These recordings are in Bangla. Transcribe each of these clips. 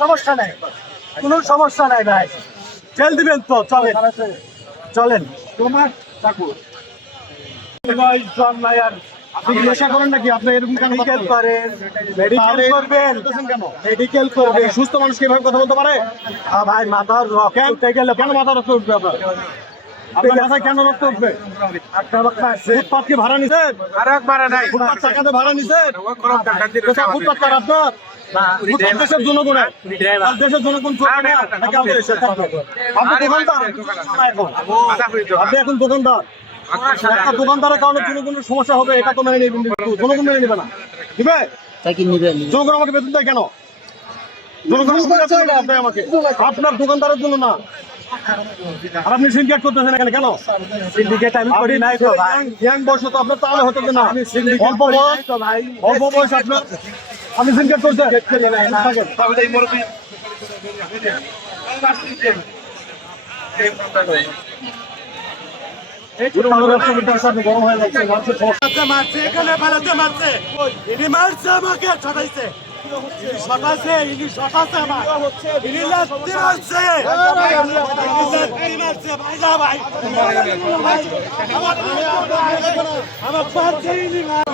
সমস্যা নাই কোনো সমস্যা নাই ভাই জেল দিবেন তো চলেন চলেন তোমার ঠাকুর বয়স জন্মায় আর আপনি কি করেন নাকি? আপনি এরকম কেন মেডিকেল করেন। মেডিকেল করবেন। কেন? মেডিকেল করবেন। সুস্থ মানুষ কি কথা বলতে পারে? ভাই মাথার রক্ত কেন? গেলে কেন রক্ত উঠবে আপনার? আপনার মাথায় কেন রক্ত উঠবে? ফুটপাত কি ভাড়া নিছেন ফুটপাত টাকাতে ভাড়া নিছেন ফুটপাত কার আপনার? দেশের জনগণের। দেশের জনগণ? আপনি দোকানদার। আপনি এখন দোকানদার। একটা দোকানদারের কারণে জনগণের সমস্যা হবে এটা তো মেনে নেবেন কিন্তু জনগণ মেনে নেবে না। দিবে? জনগণ আমাকে বেতন দেয় কেন? আপনার দোকানদারের জন্য না। আর আপনি সিন্ডিকেট করতেছেন এখানে কেন? সিন্ডিকেট আমি করি নাই তো ভাই। ইয়াং বয়স তো আপনার তাহলে হতো না? আমি syndicate অল্প বয়স? তো ভাই। অল্প বয়স আপনার? আপনি সিন্ডিকেট করছেন। জনগণের একশো মিটার সামনে গরম হয়ে যাচ্ছে মানুষের সমস্যা মারছে এখানে পালাতে মারছে। ইনি মারছে আমাকে ছটাইছে। ইনি আমার। ইনি লাত্তি মারছে। ইনি লাত্তি মারছে ভাই না ভাই। আমার আমার ইনি মারছে।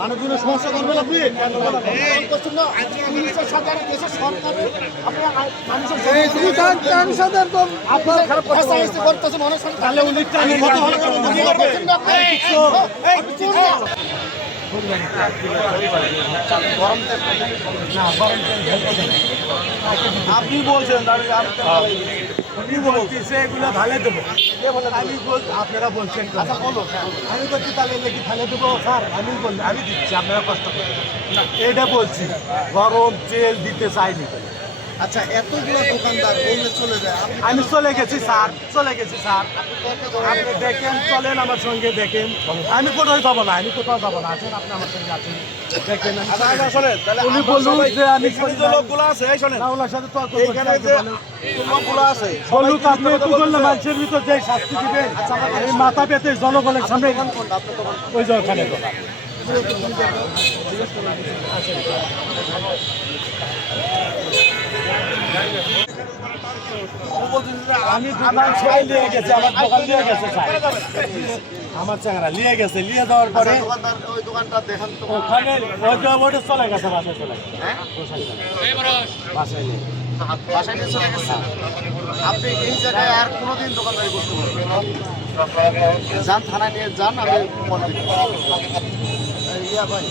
মানুষজনের সমস্যা করবেন আপনি তাহলে উনি আপনি বলছেন আমি উনি বলতেছে এগুলো ঢালে দেবো। আমি বলছি আপনারা বলছেন আচ্ছা বলো। আমি বলছি তাহলে নাকি ঢালে দেবো? স্যার আমি বলছি আমি দিচ্ছি আপনারা কষ্ট করে এটা বলছি। গরম তেল দিতে চাইনি। আচ্ছা এতগুলো দোকানদার বললে চলে যায়। আমি চলে গেছি স্যার। চলে গেছি স্যার। আপনি দেখেন চলেন আমার সঙ্গে দেখেন। আমি কোথাও যাব না? আমি কোথাও যাব না? আসেন আপনি আমার সঙ্গে আছেন। দেখেন উনি বলুন যে আমি লোকগুলো আছে শোনেন। ওনার সাথে তর্ক এইখানে করতে যে হবে না। লোকগুলো আছে বলুক আপনি একটু করলে মানুষের ভিতর যে শাস্তি দিবেন এই মাথা পেতে জনগণের সামনে ওই যে ওখানে। আমি দোকান ছেড়ে নিয়ে গেছি আমার দোকান নিয়ে গেছে আমার চাংরা নিয়ে গেছে নিয়ে যাওয়ার পরে ওই দোকানটা দেখান ওখানে ওই ওটা চলে গেছে। বাসায় চলে গেছে। বাসায় নেই বাসায় নিয়ে চলে গেছে? আপনি এই জায়গায় আর কোনোদিন দোকানদারি করতে পারবেন যান থানায় নিয়ে যান আমি পরে দেখব। এই ইয়া ভাই।